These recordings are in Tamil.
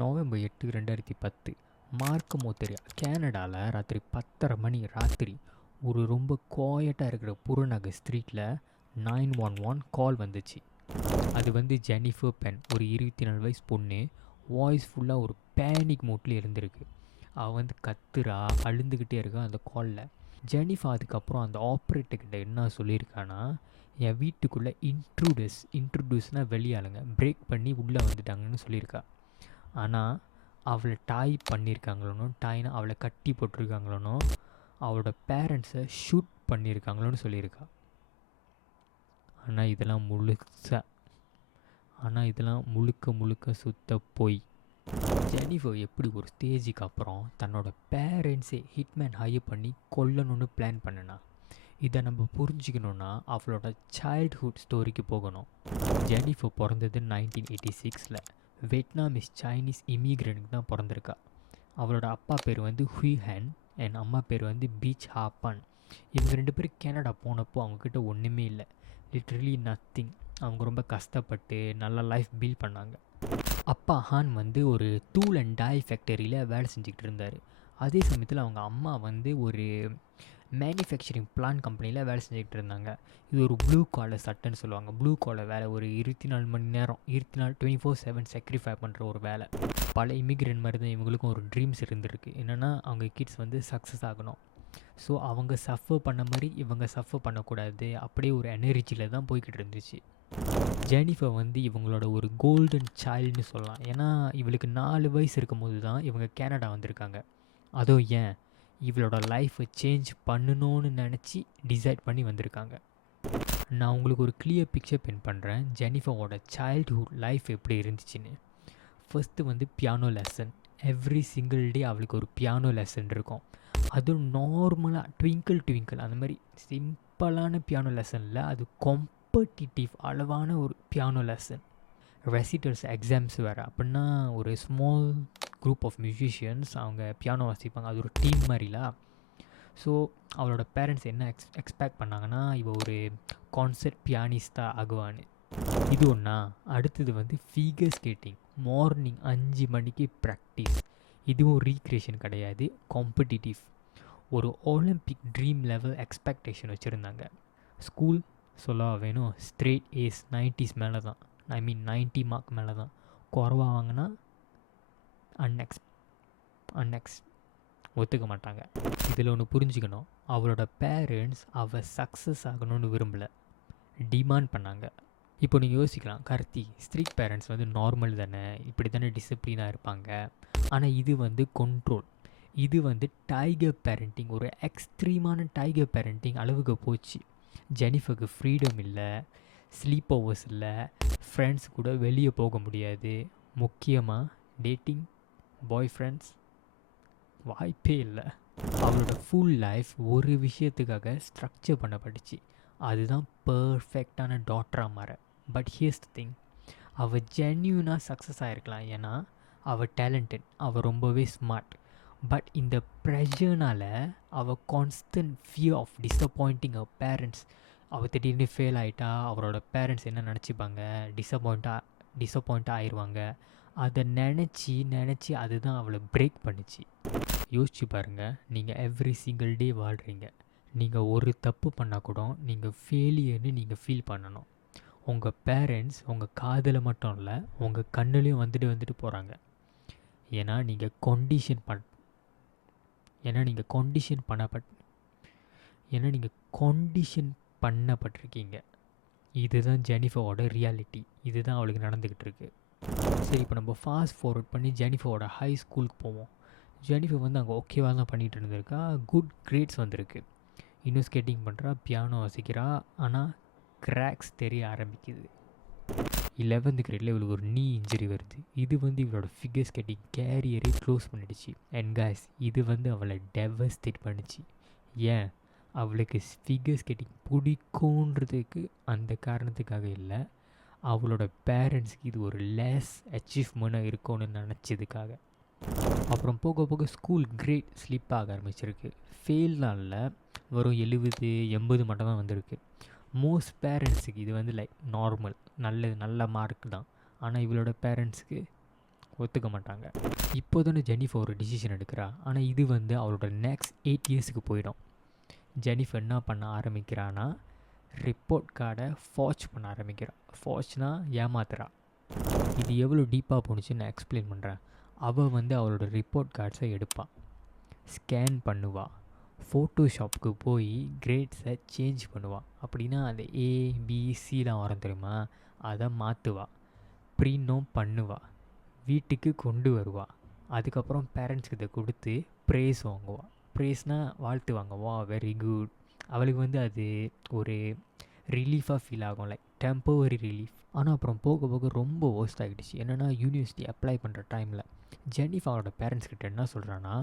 நவம்பர் 8, 2010 மார்க் மோத்தேரியா கேனடாவில் ராத்திரி 10:30 மணி ராத்திரி ஒரு ரொம்ப குவாய்ட்டாக இருக்கிற புறநகர் ஸ்ட்ரீட்டில் 911 கால் வந்துச்சு. அது வந்து ஜெனிஃபர் பென், ஒரு 24 வயசு பொண்ணு. வாய்ஸ் ஃபுல்லாக ஒரு பேனிக் மூட்டில் இருந்திருக்கு. அவள் வந்து கத்துறா, அழுந்துக்கிட்டே இருக்கா அந்த காலில். ஜெனிஃபர் அதுக்கப்புறம் அந்த ஆப்ரேட்டர்கிட்ட என்ன சொல்லியிருக்கான்னா, என் வீட்டுக்குள்ளே இன்ட்ரூடியூஸ்னால் வெளியாளுங்க பிரேக் பண்ணி உள்ளே வந்துட்டாங்கன்னு சொல்லியிருக்கா. ஆனால் அவளை டாய் பண்ணியிருக்காங்களோ, டாய்னா அவளை கட்டி போட்டிருக்காங்களோ, அவளோட பேரண்ட்ஸை ஷூட் பண்ணியிருக்காங்களோன்னு சொல்லியிருக்கா. ஆனால் இதெல்லாம் முழுக்க சுத்த போய். ஜெனிஃபர் எப்படி ஒரு ஸ்டேஜுக்கு அப்புறம் தன்னோட பேரண்ட்ஸே ஹிட்மேன் ஹையர் பண்ணி கொல்லணும்னு பிளான் பண்ணினா, இதை நம்ம புரிஞ்சுக்கணுன்னா அவளோட சைல்ட்ஹுட் ஸ்டோரிக்கு போகணும். ஜெனிஃபர் பிறந்தது 1986. வியட்நாமிஸ் சைனீஸ் இமிக்ரெண்ட்டுக்கு தான் பிறந்திருக்கா. அவளோட அப்பா பேர் வந்து ஹுய் ஹேன் அண்ட் அம்மா பேர் வந்து பீச் ஹாப்பான். இவங்க 2 பேரும் கனடா போனப்போ அவங்கக்கிட்ட ஒன்றுமே இல்லை, லிட்ரலி நத்திங். அவங்க ரொம்ப கஷ்டப்பட்டு நல்ல லைஃப் பில்ட் பண்ணாங்க. அப்பா ஹான் வந்து ஒரு டூல் அண்ட் டை ஃபேக்டரியில் வேலை செஞ்சுக்கிட்டு இருந்தார். அதே சமயத்தில் அவங்க அம்மா வந்து ஒரு மேனுஃபேக்சரிங் பிளான் கம்பெனியில் வேலை செஞ்சுக்கிட்டு இருந்தாங்க. இது ஒரு ப்ளூ காலர் சட்டைன்னு சொல்லுவாங்க. ப்ளூ காலர் வேலை, ஒரு 24 மணி நேரம் 24/7 சாக்ரிஃபை பண்ணுற ஒரு வேலை. பல இமிக்ரெண்ட் மாதிரி தான் இவங்களுக்கும் ஒரு ட்ரீம்ஸ் இருந்திருக்கு. என்னென்னா அவங்க கிட்ஸ் வந்து சக்ஸஸ் ஆகணும். ஸோ அவங்க சஃபர் பண்ண மாதிரி இவங்க சஃபர் பண்ணக்கூடாது, அப்படியே ஒரு எனர்ஜியில் தான் போய்கிட்டு இருந்துச்சு. ஜெனிஃபர் வந்து இவங்களோட ஒரு கோல்டன் சைல்டுன்னு சொல்லலாம். ஏன்னா இவளுக்கு 4 வயசு இருக்கும் போது தான் இவங்க கனடா வந்திருக்காங்க. அதுவும் ஏன் இவளோட லைஃப்பை சேஞ்ச் பண்ணணும்னு நினச்சி டிசைட் பண்ணி வந்திருக்காங்க. நான் உங்களுக்கு ஒரு கிளியர் பிக்சர் பெயிண்ட் பண்ணுறேன் ஜெனிஃபரோட சைல்ட்ஹுட் லைஃப் எப்படி இருந்துச்சுன்னு. ஃபஸ்ட்டு வந்து piano lesson. Every single day அவளுக்கு ஒரு பியானோ லெசன் இருக்கும். அதுவும் நார்மலாக ட்விங்கிள் அந்த மாதிரி சிம்பிளான பியானோ லெசனில், அது காம்படிட்டிவ் அளவான ஒரு பியானோ லெசன். ரெசிட்டர்ஸ் எக்ஸாம்ஸ் வேறு. அப்படின்னா ஒரு ஸ்மால் குரூப் ஆஃப் மியூசிஷியன்ஸ் அவங்க பியானோ வாசிப்பாங்க, அது ஒரு டீம் மாதிரிலாம். ஸோ அவளோட பேரண்ட்ஸ் என்ன எக்ஸ்பெக்ட் பண்ணாங்கன்னா, இவள் ஒரு கான்சர்ட் பியானிஸ்டாக ஆகுவான்னு. இது ஒன்றா. அடுத்தது வந்து ஃபிகர் ஸ்கேட்டிங். மார்னிங் 5 மணிக்கு ப்ராக்டிஸ். இதுவும் ரீக்ரியேஷன் கிடையாது, காம்படிட்டிவ். ஒரு ஒலிம்பிக் ட்ரீம் லெவல் எக்ஸ்பெக்டேஷன் வச்சுருந்தாங்க. ஸ்கூல் சொல்லவா வேணும், ஸ்ட்ரெயிட் ஏஸ் 90s மேலே தான், 90 மார்க் மேலே தான். குறவாக வாங்கினா அன்எக்ஸ் ஒத்துக்க மாட்டாங்க. இதில் ஒன்று புரிஞ்சுக்கணும், அவளோட பேரண்ட்ஸ் அவள் சக்ஸஸ் ஆகணும்னு விரும்பலை, டிமாண்ட் பண்ணாங்க. இப்போ நீங்கள் யோசிக்கலாம், கார்த்தி ஸ்ட்ரிக்ட் பேரண்ட்ஸ் வந்து நார்மல் தானே, இப்படி தானே டிசிப்ளினாக இருப்பாங்க. ஆனால் இது வந்து கண்ட்ரோல். இது வந்து டைகர் பேரண்டிங், ஒரு எக்ஸ்ட்ரீமான டைகர் பேரண்டிங் அளவுக்கு போச்சு. ஜெனிஃபருக்கு ஃப்ரீடம் இல்லை, ஸ்லீப் ஓவர்ஸ் இல்லை, ஃப்ரெண்ட்ஸ் கூட வெளியே போக முடியாது, முக்கியமாக டேட்டிங் பாய் ஃப்ரெண்ட்ஸ் வாய்ப்பே இல்லை. அவளோட ஃபுல் லைஃப் ஒரு விஷயத்துக்காக ஸ்ட்ரக்சர் பண்ணப்பட்டுச்சு, அதுதான் பர்ஃபெக்டான டாட்டராக மாற. பட் ஹியர்ஸ் தி திங், அவள் ஜென்யூனாக சக்ஸஸ் ஆகிருக்கலாம், ஏன்னா அவள் டேலண்டட், அவள் ரொம்பவே ஸ்மார்ட். பட் இந்த ப்ரெஷர்னால் அவள் constant fear of disappointing our parents. அவள் திடீர்னு ஃபெயில் ஆகிட்டா அவரோட பேரண்ட்ஸ் என்ன நினச்சிப்பாங்க, டிஸப்பாயிண்ட்டாக ஆயிடுவாங்க. அதை நினச்சி அதுதான் அவளை பிரேக் பண்ணிச்சு. யோசிச்சு பாருங்கள், நீங்கள் எவ்ரி சிங்கிள் டே வாழ்கிறீங்க. நீங்கள் ஒரு தப்பு பண்ணால் கூட நீங்கள் ஃபெயிலியர்னு நீங்கள் ஃபீல் பண்ணணும். உங்கள் பேரண்ட்ஸ் உங்கள் காதில் மட்டும் இல்லை, உங்கள் கண்ணுலேயும் வந்துட்டு போகிறாங்க. ஏன்னா நீங்கள் கண்டிஷன் பண்ணப்பட்டிருக்கீங்க. இதுதான் ஜெனிஃபரோட ரியாலிட்டி, இதுதான் அவளுக்கு நடந்துக்கிட்டு இருக்கு. சரி, இப்போ நம்ம ஃபாஸ்ட் ஃபார்வர்ட் பண்ணி ஜெனிஃபரோட ஹை ஸ்கூலுக்கு போவோம். ஜெனிஃபர் வந்து அங்கே ஓகேவாக தான் பண்ணிகிட்டு இருந்திருக்கா, குட் கிரேட்ஸ் வந்திருக்கு. இன்னும் ஸ்கேட்டிங் பண்ணுறா, பியானோ வாசிக்கிறா. ஆனால் கிராக்ஸ் தெரிய ஆரம்பிக்குது. 11th கிரேடில் இவளுக்கு ஒரு நீ இன்ஜுரி வருது. இது வந்து இவளோட ஃபிகர் ஸ்கேட்டிங் கேரியரே க்ளோஸ் பண்ணிடுச்சு. அண்ட் காய்ஸ், இது வந்து அவளை டெவஸ்டேட் பண்ணிச்சு. ஏன், அவளுக்கு ஃபிகர் ஸ்கேட்டிங் பிடிக்குன்றதுக்கு அந்த காரணத்துக்காக இல்லை, அவளோட பேரண்ட்ஸ்க்கு இது ஒரு லெஸ் அச்சீவ்மெண்ட்டாக இருக்கும்னு நினச்சதுக்காக. அப்புறம் போக போக ஸ்கூல் கிரேட் ஸ்லிப் ஆக ஆரம்பிச்சிருக்கு. ஃபெயில்லாம் இல்லை, வெறும் 70-80 மட்டும் தான் வந்திருக்கு. மோஸ்ட் பேரண்ட்ஸுக்கு இது வந்து லைக் நார்மல், நல்ல மார்க் தான். ஆனால் இவளோட பேரண்ட்ஸுக்கு ஒத்துக்க மாட்டாங்க. இப்போ தானே ஜெனிஃபர் ஒரு டிசிஷன் எடுக்கிறா. ஆனால் இது வந்து அவளோட நெக்ஸ்ட் 8 இயர்ஸுக்கு போயிடும். ஜெனிஃபர் என்ன பண்ண ஆரம்பிக்கிறான்னா, ரிப்போர்ட் கார்டை ஃபார்ஜ் பண்ண ஆரம்பிக்கிறா. ஃபார்ஜ்னா ஏமாத்துறா. இது எவ்வளோ டீப்பாக போணுச்சுன்னு நான் எக்ஸ்பிளைன் பண்ணுறேன். அவள் வந்து அவளோட ரிப்போர்ட் கார்ட்ஸை எடுப்பாள், ஸ்கேன் பண்ணுவாள், ஃபோட்டோஷாப்புக்கு போய் கிரேட்ஸை சேஞ்ச் பண்ணுவாள். அப்படின்னா அந்த ஏபிசிலாம் வரும் தெரியுமா, அதை மாற்றுவா, ப்ரீனோம் பண்ணுவா, வீட்டுக்கு கொண்டு வருவா. அதுக்கப்புறம் பேரண்ட்ஸ்கிட்ட கொடுத்து ப்ரேஸ் வாங்குவா. ப்ரேஸ்னால் வாழ்த்து வாங்குவா, வெரி குட். அவளுக்கு வந்து அது ஒரு ரிலீஃபாக ஃபீல் ஆகும், லைக் டெம்பரரி ரிலீஃப். ஆனால் அப்புறம் போக போக ரொம்ப வேர்ஸ்ட் ஆகிடுச்சு. என்னென்னா யூனிவர்சிட்டி அப்ளை பண்ணுற டைமில் ஜெனிஃபர் அவளோட பேரண்ட்ஸ் கிட்ட என்ன சொல்கிறான்னா,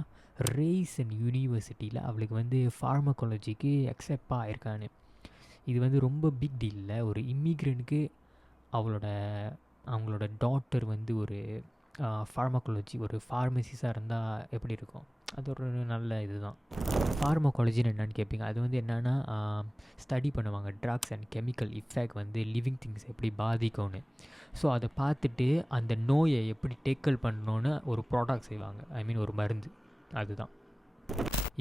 ரேசன் யூனிவர்சிட்டியில் அவளுக்கு வந்து ஃபார்மகாலஜிக்கு அக்செப்ட் ஆகிருக்கான்னு. இது வந்து ரொம்ப பிக் டீலில். ஒரு இம்மிக்ரெண்ட்டுக்கு அவங்களோட டாட்டர் வந்து ஒரு ஃபார்மகாலஜி ஒரு ஃபார்மசிஸாக இருந்தால் எப்படி இருக்கும்? அது ஒரு நல்ல இதுதான். ஃபார்மகாலஜின்னு என்னென்னு கேட்பீங்க. அது வந்து என்னென்னா ஸ்டடி பண்ணுவாங்க ட்ரக்ஸ் அண்ட் கெமிக்கல் இஃபெக்ட் வந்து லிவிங் திங்ஸ் எப்படி பாதிக்கும்னு. ஸோ அதை பார்த்துட்டு அந்த நோயை எப்படி டேக்கிள் பண்ணணுன்னு ஒரு ப்ராடக்ட் செய்வாங்க, ஐ மீன் ஒரு மருந்து. அதுதான்.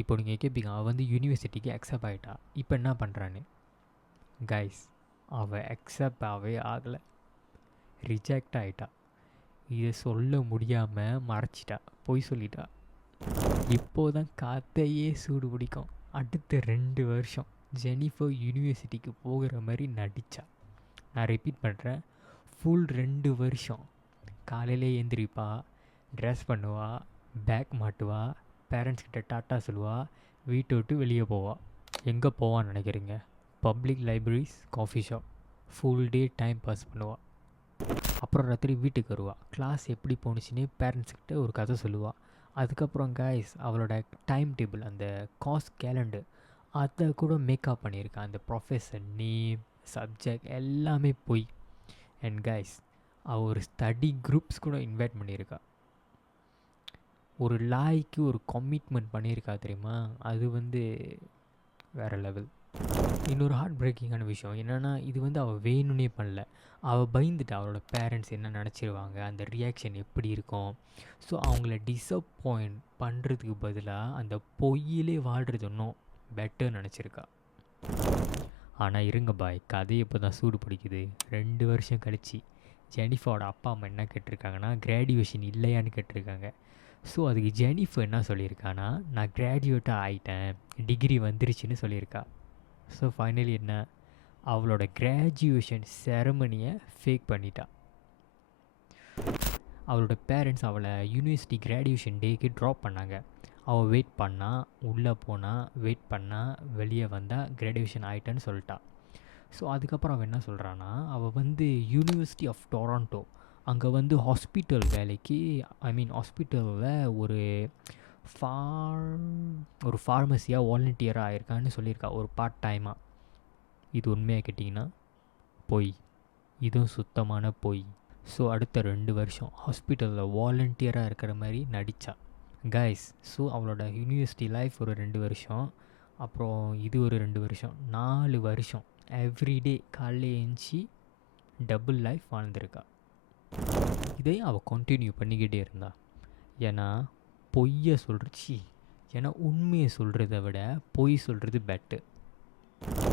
இப்போ நீங்கள் கேட்பீங்க, அவள் வந்து யூனிவர்சிட்டிக்கு அக்செப்ட் ஆகிட்டா, இப்போ என்ன பண்ணுறான்னு. கைஸ், அவள் அக்செப்ட் ஆகலை, ரிஜெக்ட் ஆகிட்டா. இதை சொல்ல முடியாமல் மறைச்சிட்டா, பொய் சொல்லிட்டா. இப்போதான் கதையே சூடு பிடிக்கும். அடுத்த 2 வருஷம் ஜெனிஃபர் யூனிவர்சிட்டிக்கு போகிற மாதிரி நடித்தா. நான் ரிப்பீட் பண்ணுறேன், ஃபுல் 2 வருஷம். காலையிலே எழுந்திரிப்பா, ட்ரெஸ் பண்ணுவா, பேக் மாட்டுவா, பேரண்ட்ஸ்கிட்ட டாட்டா சொல்லுவா, வீட்டை விட்டு வெளியே போவா. எங்கே போவான்னு நினைக்கிறீங்க? Public libraries, coffee shop. Full day time pass பண்ணுவாள். அப்புறம் ராத்திரி வீட்டுக்கு வருவாள். கிளாஸ் எப்படி போணுச்சுன்னு பேரண்ட்ஸ்கிட்ட ஒரு கதை சொல்லுவாள். அதுக்கப்புறம் கைஸ், அவளோட டைம் டேபிள், அந்த காஸ் கேலண்டர், அதை கூட மேக்கப் பண்ணியிருக்கா. அந்த ப்ரொஃபஸர் நேம், சப்ஜெக்ட் எல்லாமே போய். அண்ட் கைஸ், அவள் ஒரு ஸ்டடி குரூப்ஸ் கூட இன்வைட் பண்ணியிருக்கா. ஒரு லாய்க்கு ஒரு கமிட்மெண்ட் பண்ணியிருக்கா தெரியுமா? அது வந்து வேறு லெவல். இன்னொரு ஹார்ட் பிரேக்கிங்கான விஷயம் என்னென்னா, இது வந்து அவள் வேணும்னே பண்ணல. அவள் பயந்துட்டு அவளோட பேரண்ட்ஸ் என்ன நினச்சிருவாங்க, அந்த ரியாக்ஷன் எப்படி இருக்கும். ஸோ அவங்கள டிஸப்பாயிண்ட் பண்ணுறதுக்கு பதிலாக அந்த பொய்யிலே வாழ்கிறது இன்னும் பெட்டர் நினச்சிருக்கா. ஆனால் இருங்க பாய், கதையை இப்போ தான் சூடு பிடிக்குது. 2 வருஷம் கழிச்சு ஜெனிஃபரோட அப்பா அம்மா என்ன கேட்டிருக்காங்கன்னா, கிராஜுவேஷன் இல்லையான்னு கேட்டிருக்காங்க. ஸோ அதுக்கு ஜெனிஃபர் என்ன சொல்லியிருக்கான்னா, நான் கிராஜுவேட்டாக ஆகிட்டேன், டிகிரி வந்துருச்சுன்னு சொல்லியிருக்கா. ஸோ ஃபைனலி என்ன, அவளோட கிராஜுவேஷன் செரமனியை ஃபேக் பண்ணிட்டா. அவளோட பேரண்ட்ஸ் அவளை யூனிவர்சிட்டி கிராஜுவேஷன் டேக்கு ட்ராப் பண்ணாங்க. அவள் வெயிட் பண்ணால், உள்ளே போனால், வெயிட் பண்ணால், வெளியே வந்தால் கிராஜுவேஷன் ஆகிட்டேன்னு சொல்லிட்டா. ஸோ அதுக்கப்புறம் அவள் என்ன சொல்கிறான்னா, அவள் வந்து யூனிவர்சிட்டி ஆஃப் டொராண்டோ அங்கே வந்து ஹாஸ்பிட்டல் வேலைக்கு, ஐ மீன் ஹாஸ்பிட்டலில் ஒரு ஃபார்மசியாக வாலண்டியராக ஆயிருக்கான்னு சொல்லியிருக்கா, ஒரு பார்ட் டைமாக. இது உண்மையாக கேட்டிங்கன்னா பொய். இதுவும் சுத்தமான பொய். ஸோ அடுத்த 2 வருஷம் ஹாஸ்பிட்டலில் வாலண்டியராக இருக்கிற மாதிரி நடித்தா. கைஸ், ஸோ அவளோட யூனிவர்சிட்டி லைஃப் ஒரு 2 வருஷம், அப்புறம் இது ஒரு 2 வருஷம், 4 வருஷம் எவ்ரிடே காலையில் எழுந்துச்சி டபுள் லைஃப் வாழ்ந்திருக்கா. இதையும் அவள் கண்டினியூ பண்ணிக்கிட்டே இருந்தா. ஏன்னா பொய்யை ஏன்னா உண்மையை சொல்கிறத விட பொய் சொல்கிறது பெட்டர்.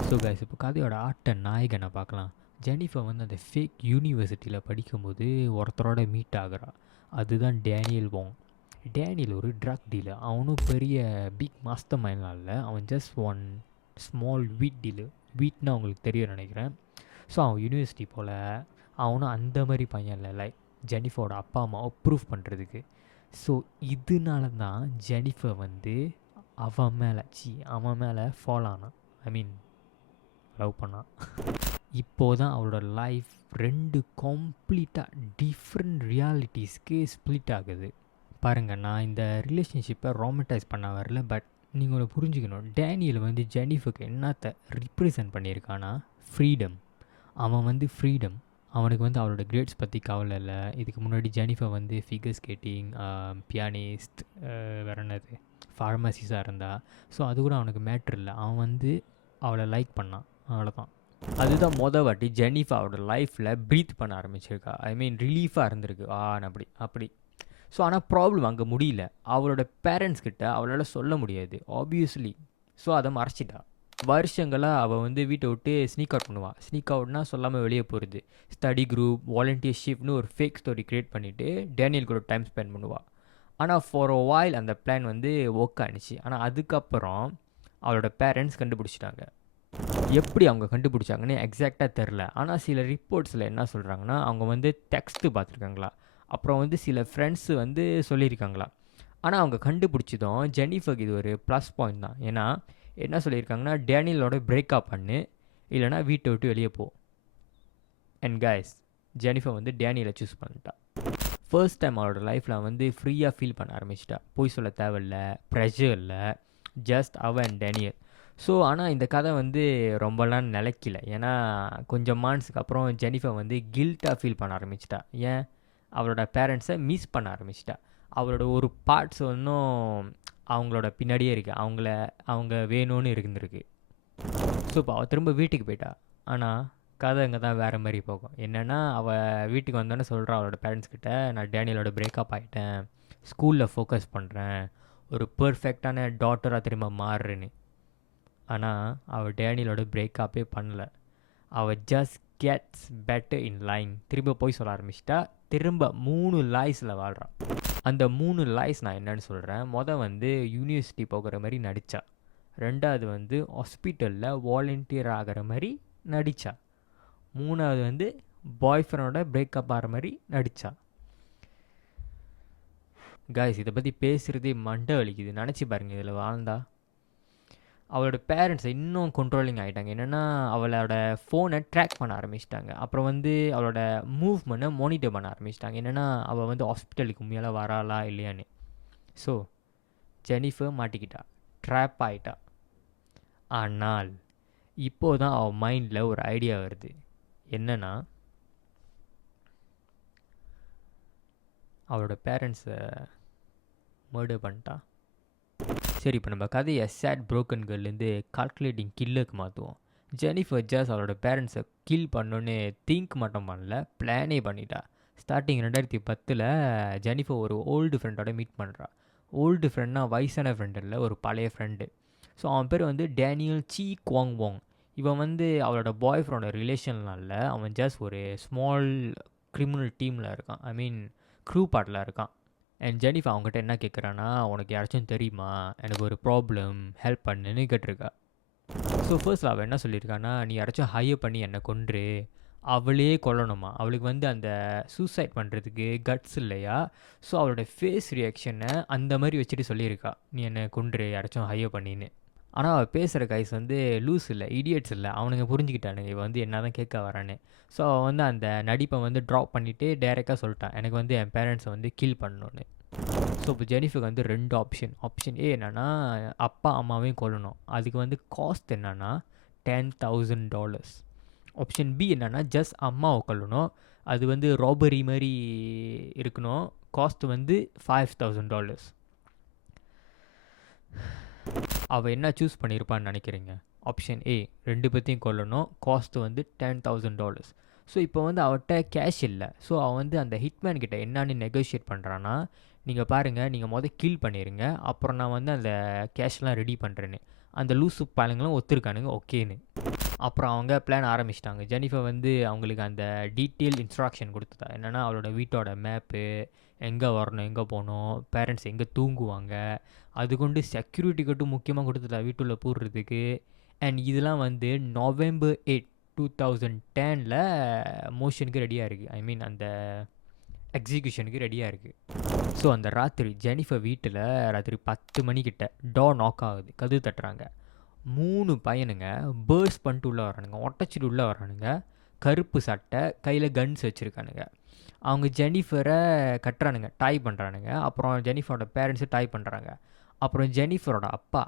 ஸோ கைஸ், இப்போ கதையோட நாயகனை பார்க்கலாம். ஜெனிஃபர் வந்து அந்த ஃபேக் யூனிவர்சிட்டியில் படிக்கும்போது ஒருத்தரோட மீட் ஆகிறா. அதுதான் டேனியல் வாங். டேனியல் ஒரு ட்ரக் டீலர். அவனும் பெரிய பிக் மாஸ்டர் மைண்ட்லாம் இல்லை, அவன் ஜஸ்ட் ஒன் ஸ்மால் வீட் டீலர். வீட்னா அவங்களுக்கு தெரியும் நினைக்கிறேன். ஸோ அவன் யூனிவர்சிட்டி போல் அவனும் அந்த மாதிரி பையன் இல்லை, லைக் ஜெனிஃபரோட அப்பா அம்மாவை ப்ரூஃப் பண்ணுறதுக்கு. ஸோ இதனால தான் ஜெனிஃபர் வந்து அவன் மேலே ஃபாலோ ஆனான், ஐ மீன் லவ் பண்ணான். இப்போது தான் அவளோட லைஃப் 2 கம்ப்ளீட்டாக டிஃப்ரெண்ட் ரியாலிட்டிஸ்க்கு ஸ்ப்ளிட் ஆகுது. பாருங்கள், நான் இந்த ரிலேஷன்ஷிப்பை ரொமான்டைஸ் பண்ண வரல, பட் நீங்கள் ஒன்று புரிஞ்சுக்கணும். டேனியல் வந்து ஜெனிஃபருக்கு என்னத்தை ரிப்ரசன்ட் பண்ணியிருக்கான்னா ஃப்ரீடம். அவன் வந்து ஃப்ரீடம். அவனுக்கு வந்து அவளோட கிரேட்ஸ் பற்றி கவலை இல்லை. இதுக்கு முன்னாடி ஜெனிஃபர் வந்து ஃபிகர் ஸ்கேட்டிங், பியானிஸ்ட், வேறு என்னது ஃபார்மசிஸாக இருந்தா. ஸோ அது கூட அவனுக்கு மேட்ரு இல்லை. அவன் வந்து அவளை லைக் பண்ணான், அவ்வளோதான். அதுதான் வாட்டி ஜெனிஃபர் அவளோட லைஃப்பில் ப்ரீத் பண்ண ஆரம்பிச்சிருக்கா. ஐ மீன் ரிலீஃபாக இருந்திருக்கு. அப்படி ஸோ ஆனால் ப்ராப்ளம் அங்கே முடியல. அவளோட பேரண்ட்ஸ் கிட்ட அவளால் சொல்ல முடியாது ஆப்வியஸ்லி. ஸோ அதை மறைச்சிட்டா. வருஷங்களாக அவள் வந்து வீட்டை விட்டு ஸ்னீக் அவுட் பண்ணுவாள். ஸ்னீக் அவுட்னா சொல்லாமல் வெளியே போகிறது. ஸ்டடி குரூப், வாலண்டியர்ஷிப்னு ஒரு ஃபேக் ஸ்டோரி க்ரியேட் பண்ணிவிட்டு டேனியல் கூட டைம் ஸ்பெண்ட் பண்ணுவாள். ஆனால் ஃபார் அ வாயில் அந்த பிளான் வந்து ஒர்க் ஆனிச்சு. ஆனால் அதுக்கப்புறம் அவளோட பேரண்ட்ஸ் கண்டுபிடிச்சிட்டாங்க. எப்படி அவங்க கண்டுபிடிச்சாங்கன்னு எக்ஸாக்டாக தெரில. ஆனால் சில ரிப்போர்ட்ஸில் என்ன சொல்கிறாங்கன்னா, அவங்க வந்து டெக்ஸ்ட்டு பார்த்துருக்காங்களா, அப்புறம் வந்து சில ஃப்ரெண்ட்ஸு வந்து சொல்லியிருக்காங்களா. ஆனால் அவங்க கண்டுபிடிச்சதும் ஜெனிஃபருக்கு இது ஒரு ப்ளஸ் பாயிண்ட் தான். ஏன்னா என்ன சொல்லியிருக்காங்கன்னா, டேனியலோட பிரேக்கப் பண்ணு, இல்லைனா வீட்டை விட்டு வெளியே போ. அண்ட் கைஸ், ஜெனிஃபர் வந்து டேனியலை சூஸ் பண்ணிட்டா. ஃபர்ஸ்ட் டைம் அவளோட லைஃப்பில் வந்து ஃப்ரீயாக ஃபீல் பண்ண ஆரம்பிச்சிட்டா. போய் சொல்ல தேவையில்ல, ப்ரெஷர் இல்லை, ஜஸ்ட் அவ அண்ட் டேனியல். ஸோ ஆனால் இந்த கதை வந்து ரொம்பலாம் நிலைக்கல. ஏன்னா கொஞ்சம் மான்ஸுக்கு அப்புறம் ஜெனிஃபர் வந்து கில்ட்டாக ஃபீல் பண்ண ஆரம்பிச்சிட்டா. ஏன்? அவளோட பேரண்ட்ஸை மிஸ் பண்ண ஆரம்பிச்சிட்டா. அவளோட ஒரு பார்ட்ஸ் ஒன்றும் அவங்களோட பின்னாடியே இருக்குது. அவங்க வேணும்னு இருந்திருக்கு. ஸோ இப்போ அவள் திரும்ப வீட்டுக்கு போயிட்டா. ஆனால் கதை இங்கே தான் வேறு மாதிரி போகும். என்னென்னா, அவள் வீட்டுக்கு வந்தோன்னே சொல்கிறா அவளோட பேரண்ட்ஸ்கிட்ட, நான் டேனியலோட பிரேக்கப் ஆகிட்டேன், ஸ்கூலில் ஃபோக்கஸ் பண்ணுறேன், ஒரு பர்ஃபெக்டான டாட்டராக திரும்ப மாறுறேன்னு. ஆனால் அவள் டேனியலோட பிரேக்கப்பே பண்ணலை. அவள் just gets better in lying. திரும்ப போய் சொல்ல ஆரம்பிச்சிட்டா. திரும்ப 3 லைஸில் வாழ்கிறான். அந்த 3 லைஸ் நான் என்னன்னு சொல்கிறேன். வந்து யூனிவர்சிட்டி போகிற மாதிரி நடித்தா. ரெண்டாவது வந்து ஹாஸ்பிட்டலில் வாலண்டியர் ஆகிற மாதிரி நடித்தா. மூணாவது வந்து பாய் ஃப்ரெண்டோட பிரேக்கப் ஆகிற மாதிரி நடித்தா. கைஸ், இதை பற்றி பேசுகிறதே மண்டை வலிக்குது. நினச்சி பாருங்கள், இதில் வாழ்ந்தா. அவளோட பேரண்ட்ஸ் இன்னும் கண்ட்ரோலிங் ஆகிட்டாங்க. என்னென்னா, அவளோட ஃபோனை ட்ராக் பண்ண ஆரம்பிச்சிட்டாங்க. அப்புறம் வந்து அவளோட மூவ்மெண்ட்டை மானிட்டர் பண்ண ஆரம்பிச்சிட்டாங்க. என்னென்னா, அவள் வந்து ஹாஸ்பிட்டலுக்கு உண்மையால வராளா இல்லையான்னு. ஸோ ஜெனிஃபர் மாட்டிக்கிட்டா, ட்ராப் ஆகிட்டா. ஆனால் இப்போது தான் அவள் மைண்டில் ஒரு ஐடியா வருது. என்னென்னா, அவளோட பேரண்ட்ஸை மர்டர் பண்ணிட்டா. சரி, இப்போ நம்ம கதையை சேட் புரோக்கன் கேர்லேருந்து கால்குலேட்டிங் கில்லருக்கு மாற்றுவோம். ஜெனிஃபர் ஜஸ்ட் அவளோட பேரண்ட்ஸை கில் பண்ணோன்னு திங்க் மட்டும் பண்ணல, பிளானே பண்ணிட்டா. ஸ்டார்டிங் 2010 ஜெனிஃபர் ஒரு ஓல்டு ஃப்ரெண்டோட மீட் பண்ணுறா. ஓல்டு ஃப்ரெண்ட்னா வயசான ஃப்ரெண்ட் இல்லை, ஒரு பழைய ஃப்ரெண்டு. ஸோ அவன் பேர் வந்து டேனியல் சி குவாங் வாங். இவன் வந்து அவளோட பாய் ஃப்ரெண்டோட ரிலேஷன்லாம் இல்லை, அவன் ஜஸ்ட் ஒரு ஸ்மால் கிரிமினல் டீமில் இருக்கான். ஐ மீன் க்ரூ பார்ட்டில் இருக்கான். அண்ட் ஜெனிஃபர் அவங்ககிட்ட என்ன கேட்குறான்னா, உனக்கு யாராச்சும் தெரியுமா, எனக்கு ஒரு ப்ராப்ளம், ஹெல்ப் பண்ணுன்னு கேட்டிருக்கா. ஸோ ஃபர்ஸ்ட் அவள் என்ன சொல்லியிருக்கான்னா, நீ யாராச்சும் ஹையர் பண்ணி என்னை கொன்று அவளே கொல்லணுமா. அவளுக்கு வந்து அந்த சூசைட் பண்ணுறதுக்கு கட்ஸ் இல்லையா. ஸோ அவளோட ஃபேஸ் ரியாக்ஷனை அந்த மாதிரி வச்சுட்டு சொல்லியிருக்கா, நீ என்னை கொன்று யாராச்சும் ஹையர் பண்ணின்னு. ஆனால் அவள் பேசுகிற கைஸ் வந்து லூஸ் இல்லை, இடியட்ஸ் இல்லை. அவனுங்க புரிஞ்சுக்கிட்டானுங்க இவன் வந்து என்ன தான் கேட்க வரான்னு. ஸோ அவன் வந்து அந்த நடிப்பை வந்து ட்ராப் பண்ணிவிட்டு டைரெக்டாக சொல்லிட்டான், எனக்கு வந்து என் பேரண்ட்ஸை வந்து கில் பண்ணணுன்னு. ஸோ இப்போ ஜெனிஃபருக்கு வந்து 2 ஆப்ஷன். ஆப்ஷன் ஏ என்னென்னா, அப்பா அம்மாவையும் கொல்லணும். அதுக்கு வந்து காஸ்ட் என்னென்னா $10,000. ஆப்ஷன் பி என்னென்னா, ஜஸ்ட் அம்மாவை கொல்லணும். அது வந்து ராபரி மாதிரி இருக்கணும். காஸ்ட் வந்து $5,000. அவள் என்ன சூஸ் பண்ணியிருப்பான்னு நினைக்கிறீங்க? ஆப்ஷன் ஏ, 2 பேர்த்தையும் கொல்லணும், காஸ்ட் வந்து $10,000. ஸோ இப்போ வந்து அவட்ட கேஷ் இல்லை. ஸோ அவன் வந்து அந்த ஹிட்மேன் கிட்ட என்னான்னு நெகோஷியேட் பண்ணுறான்னா, நீங்கள் பாருங்கள், நீங்கள் கில் பண்ணிடுங்க, அப்புறம் நான் வந்து அந்த கேஷ்லாம் ரெடி பண்ணுறேன்னு. அந்த லூசு பாலுங்களும் ஒத்துருக்கானுங்க ஓகேன்னு. அப்புறம் அவங்க பிளான் ஆரம்பிச்சிட்டாங்க. ஜெனிஃபர் வந்து அவங்களுக்கு அந்த டீட்டெயில் இன்ஸ்ட்ரக்ஷன் கொடுத்துட்டா. என்னென்னா, அவளோட வீட்டோட மேப்பு, எங்கே வரணும், எங்கே போகணும், பேரண்ட்ஸ் எங்கே தூங்குவாங்க, அது கொண்டு செக்யூரிட்டி கட்டும் முக்கியமாக கொடுத்துட்டா வீட்டுள்ள போடுறதுக்கு. அண்ட் இதெல்லாம் வந்து நவம்பர் 8, 2010 மோஷனுக்கு ரெடியாக இருக்குது. ஐ மீன் அந்த எக்ஸிக்யூஷனுக்கு ரெடியாக இருக்குது. ஸோ அந்த ராத்திரி ஜெனிஃபர் வீட்டில் ராத்திரி 10 மணிக்கிட்ட டோர் நாக் ஆகுது, கதவு தட்டுறாங்க. 3 பையனுங்க பேர்ஸ் பண்ணிட்டு உள்ளே வரானுங்க, ஒட்டச்சிட்டு உள்ளே வரானுங்க. கருப்பு சட்டை, கையில் கன்ஸ் வச்சுருக்கானுங்க. அவங்க ஜெனிஃபரை கட்டுறானுங்க, டாய் பண்ணுறானுங்க. அப்புறம் ஜெனிஃபரோட பேரண்ட்ஸு டாய் பண்ணுறாங்க. அப்புறம் ஜெனிஃபரோட அப்பா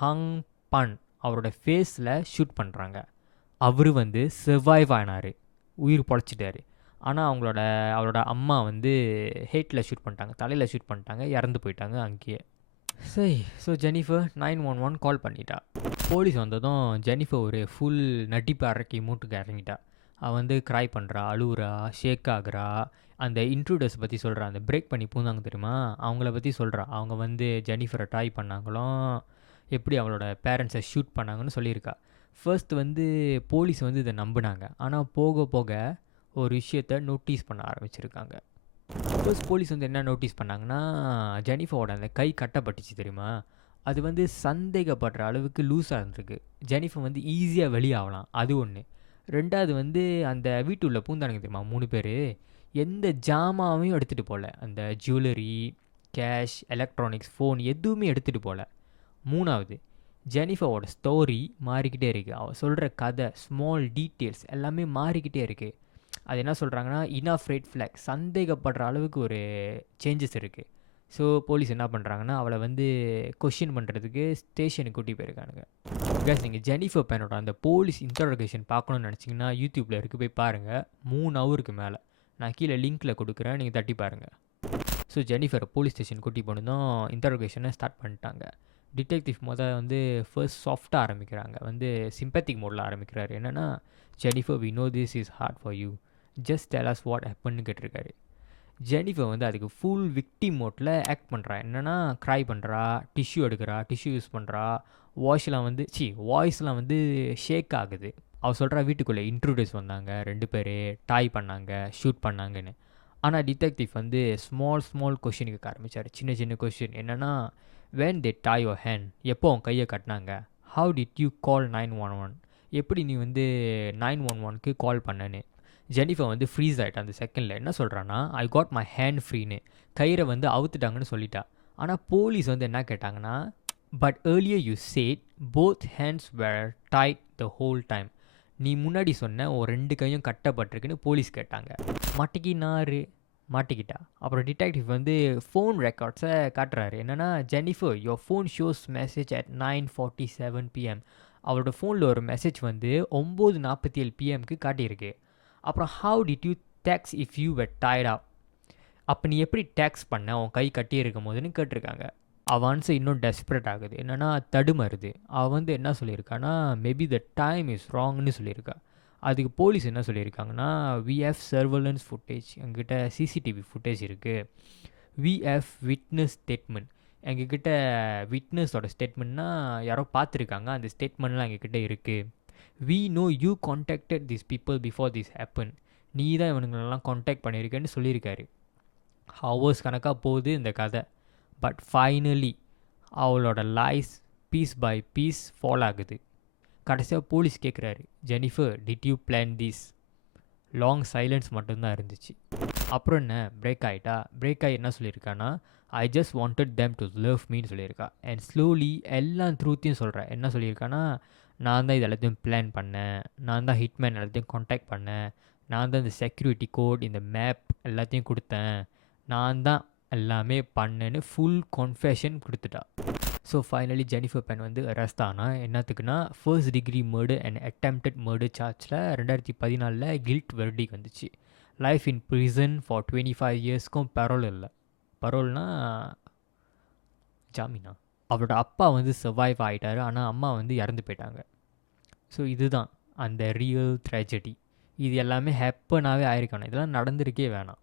ஹங் பன் அவரோட ஃபேஸில் ஷூட் பண்ணுறாங்க. அவர் வந்து சர்வைவ் ஆனார், உயிர் பொழைச்சிட்டாரு. ஆனால் அவளோட அம்மா வந்து ஹேட்டில் ஷூட் பண்ணிட்டாங்க, தலையில் ஷூட் பண்ணிட்டாங்க, இறந்து போயிட்டாங்க அங்கேயே. சரி, ஸோ ஜெனிஃபர் 911 கால் பண்ணிட்டா. போலீஸ் வந்ததும் ஜெனிஃபர் ஒரு ஃபுல் நடிப்பு அரைக்கி மூட்டுக்கு இறங்கிட்டா. அவள் வந்து க்ரை பண்ணுறா, அழுவுறா, ஷேக் ஆகுறா. அந்த இன்ட்ரூடர்ஸ் பற்றி சொல்கிறா, அந்த பிரேக் பண்ணி பூந்தாங்க தெரியுமா, அவங்கள பற்றி சொல்கிறா. அவங்க வந்து ஜெனிஃபரை ட்ராய் பண்ணாங்களும், எப்படி அவளோட பேரண்ட்ஸை ஷூட் பண்ணாங்கன்னு சொல்லியிருக்கா. ஃபர்ஸ்ட் வந்து போலீஸ் வந்து இதை நம்பினாங்க. ஆனால் போக போக ஒரு விஷயத்த நோட்டீஸ் பண்ண ஆரம்பிச்சிருக்காங்க. ஃபர்ஸ்ட் போலீஸ் வந்து என்ன நோட்டீஸ் பண்ணாங்கன்னா, ஜெனிஃபரோட அந்த கை கட்டப்பட்டுச்சு தெரியுமா, அது வந்து சந்தேகப்படுற அளவுக்கு லூஸாக இருந்திருக்கு. ஜெனிஃபர் வந்து ஈஸியாக வெளியாகலாம், அது ஒன்று. ரெண்டாவது வந்து அந்த வீட்டுள்ள பூந்தானுங்க தெரியுமா 3 பேர், எந்த ஜாமாவையும் எடுத்துகிட்டு போகல. அந்த ஜுவல்லரி, கேஷ், எலக்ட்ரானிக்ஸ், ஃபோன் எதுவுமே எடுத்துகிட்டு போகல. மூணாவது, ஜெனிஃபரோட ஸ்டோரி மாறிக்கிட்டே இருக்குது. அவள் சொல்கிற கதை, ஸ்மால் டீட்டெயில்ஸ் எல்லாமே மாறிக்கிட்டே இருக்குது. அது என்ன சொல்கிறாங்கன்னா, இனஃப் ரெட் ஃப்ளாக், சந்தேகப்படுற அளவுக்கு ஒரு சேஞ்சஸ் இருக்குது. ஸோ போலீஸ் என்ன பண்ணுறாங்கன்னா, அவளை வந்து கொஷின் பண்ணுறதுக்கு ஸ்டேஷனுக்கு கூட்டி போயிருக்கானுங்க. கேஸ், நீங்கள் ஜெனிஃபர் பென்னோட அந்த போலீஸ் இன்டரோகேஷன் பார்க்கணுன்னு நினச்சிங்கன்னா யூடியூப்பில் இருக்குது, போய் பாருங்கள். 3 ஹவருக்கு மேலே. நான் கீழே லிங்க்கில் கொடுக்குறேன், நீங்கள் தட்டி பாருங்கள். ஸோ ஜெனிஃபரை போலீஸ் ஸ்டேஷன் கூட்டி போனதும் இன்டரோகேஷனை ஸ்டார்ட் பண்ணிட்டாங்க. டிடெக்டிவ் வந்து ஃபர்ஸ்ட் சாஃப்டாக ஆரம்பிக்கிறாங்க, வந்து சிம்பத்திக் மோடில் ஆரம்பிக்கிறாரு. என்னென்னா, Jennifer, we know this is hard for you, just tell us what ஹேப்பன்னு கேட்டிருக்காரு. ஜெனிஃபர் வந்து அதுக்கு ஃபுல் விக்டிம் மோட்டில் ஆக்ட் பண்ணுறா. என்னென்னா, க்ரை பண்ணுறா, டிஷ்யூ எடுக்கிறா, டிஷ்யூ யூஸ் பண்ணுறா, வாய்ஸ்லாம் வந்து ஷேக் ஆகுது. அவள் சொல்கிறா, வீட்டுக்குள்ளே இன்ட்ரூடர்ஸ் வந்தாங்க, 2 பேர் டாய் பண்ணாங்க, ஷூட் பண்ணாங்கன்னு. ஆனால் டிடெக்டிவ் வந்து ஸ்மால் கொஷின் கேட்க ஆரம்பித்தார், சின்ன சின்ன கொஷின். என்னென்னா, when they tie your hand, எப்போ உன் கையை கட்டினாங்க, how did you call 911, எப்படி நீ வந்து 911க்கு கால் பண்ணனு. ஜெனிஃபர் வந்து ஃப்ரீஸ் ஆகிட்டா அந்த செகண்டில். என்ன சொல்கிறான்னா, ஐ காட் மை ஹேண்ட் ஃப்ரீன்னு, கயிறை வந்து அவுத்துட்டாங்கன்னு சொல்லிட்டா. ஆனால் போலீஸ் வந்து என்ன கேட்டாங்கன்னா, but earlier you said both hands were tied the whole time, நீ முன்னாடி சொன்ன ஒரு 2 கையும் கட்டப்பட்டிருக்குன்னு போலீஸ் கேட்டாங்க. மாட்டிக்கிட்டா. அப்புறம் டிடெக்டிவ் வந்து ஃபோன் ரெக்கார்ட்ஸை காட்டுறாரு. என்னென்னா, Jennifer, your phone shows message at 9:47 PM. அவளோட ஃபோனில் ஒரு மெசேஜ் வந்து 9:47 PMக்கு காட்டியிருக்கு. அப்புறம் how did you text if you were tired up, அப்போ நீ எப்படி டெக்ஸ்ட் பண்ண உன் கை கட்டி இருக்கும் போதுன்னு கேட்டிருக்காங்க. அவன்ஸு இன்னும் டெஸ்பரேட் ஆகுது. என்னென்னா, தடுமாறுது. அவள் வந்து என்ன சொல்லியிருக்கான்னா, மேபி த டைம் இஸ் ராங்னு சொல்லியிருக்கா. அதுக்கு போலீஸ் என்ன சொல்லியிருக்காங்கன்னா, வி ஹேவ் சர்வலன்ஸ் ஃபுட்டேஜ், எங்ககிட்ட சிசிடிவி ஃபுட்டேஜ் இருக்குது. வி ஹேவ் விட்னஸ் ஸ்டேட்மெண்ட், எங்ககிட்ட விட்னஸோட ஸ்டேட்மெண்ட்னா யாரோ பார்த்துருக்காங்க, அந்த ஸ்டேட்மெண்ட்லாம் எங்ககிட்ட இருக்குது. We know you contacted this people before this happen, நீ தான் இவனுங்களெல்லாம் கான்டாக்ட் பண்ணியிருக்கேன்னு சொல்லியிருக்காரு. ஹவர்ஸ் கணக்காக போகுது இந்த கதை. பட் ஃபைனலி அவளோட lies piece by piece fall ஆகுது. கடைசியாக போலீஸ் கேட்குறாரு, Jennifer, did you plan this? Long silence மட்டும்தான் இருந்துச்சு. அப்புறம் என்ன, பிரேக் ஆகி என்ன சொல்லியிருக்கான்னா, I just wanted them to love மீன்னு சொல்லியிருக்கா. அண்ட் ஸ்லோலி எல்லா ட்ரூத்தையும் சொல்கிறேன். என்ன சொல்லியிருக்கான்னா, நான் தான் இது எல்லாத்தையும் பிளான் பண்ணேன், நான் தான் ஹிட்மேன் எல்லாத்தையும் காண்டாக்ட் பண்ணேன், நான் தான் இந்த செக்யூரிட்டி கோட், இந்த மேப் எல்லாத்தையும் கொடுத்தேன், நான் தான் எல்லாமே பண்ணேன்னு ஃபுல் கன்ஃபெஷன் கொடுத்துட்டா. ஸோ ஃபைனலி ஜெனிஃபர் பென் வந்து அரெஸ்ட் ஆனா. என்னத்துக்குன்னா, first degree murder and attempted murder சார்ஜில் 2014 கில்ட் வெர்டிக் வந்துச்சு. லைஃப் இன் ப்ரிசன் ஃபார் 25 இயர்ஸ்க்கும் பரோல் இல்லை. பரோல்னா ஜாமீனா. அவரோட அப்பா வந்து சர்வைவ் ஆகிட்டார், ஆனால் அம்மா வந்து இறந்து போயிட்டாங்க. ஸோ இதுதான் அந்த ரியல் ட்ராஜடி. இது எல்லாமே ஹேப்பனாகவே ஆயிருக்கானே, இதெல்லாம் நடந்திருக்கே வேணாம்.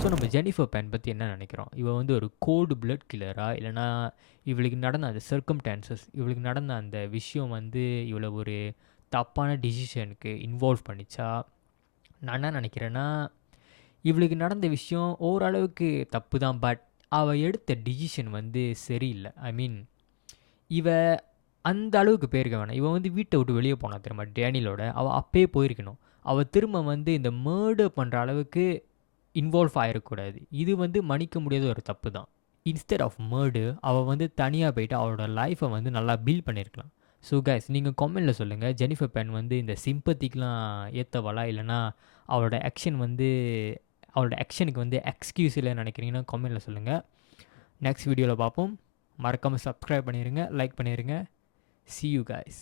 ஸோ நம்ம ஜெனிஃபர் பென் பற்றி என்ன நினைக்கிறோம்? இவள் வந்து ஒரு கோல்டு பிளட் கில்லரா, இல்லைனா இவளுக்கு நடந்த அந்த சர்க்கம்டான்சஸ், இவளுக்கு நடந்த அந்த விஷயம் வந்து இவளை ஒரு தப்பான டிசிஷனுக்கு இன்வால்வ் பண்ணிச்சா? நான் என்ன நினைக்கிறேன்னா, இவளுக்கு நடந்த விஷயம் ஓரளவுக்கு தப்பு தான், பட் அவள் எடுத்த டிசிஷன் வந்து சரியில்லை. ஐ மீன், இவ அந்த அளவுக்கு போயிருக்க வேணாம். இவன் வந்து வீட்டை விட்டு வெளியே போனா திரும்ப டேனியலோட, அவள் அப்பயே போயிருக்கணும். அவள் திரும்ப வந்து இந்த மர்டர் பண்ணுற அளவுக்கு இன்வால்வ் ஆகிடக்கூடாது. இது வந்து மன்னிக்க முடியாத ஒரு தப்பு தான். இன்ஸ்டெட் ஆஃப் மர்டர் அவள் வந்து தனியாக போயிட்டு அவளோட லைஃப்பை வந்து நல்லா பில்ட் பண்ணியிருக்கலாம். ஸோ கைஸ், நீங்கள் கமெண்டில் சொல்லுங்கள், ஜெனிஃபர் பென் வந்து இந்த சிம்பத்திக்கெலாம் ஏற்றவளா, இல்லைனா அவளோட ஆக்ஷனுக்கு வந்து எக்ஸ்கியூஸ் இல்லைன்னு நினைக்கிறீங்கன்னா கமெண்டில் சொல்லுங்கள். நெக்ஸ்ட் வீடியோவில் பார்ப்போம். மறக்காமல் சப்ஸ்கிரைப் பண்ணிடுங்க, லைக் பண்ணிடுங்க. See you guys.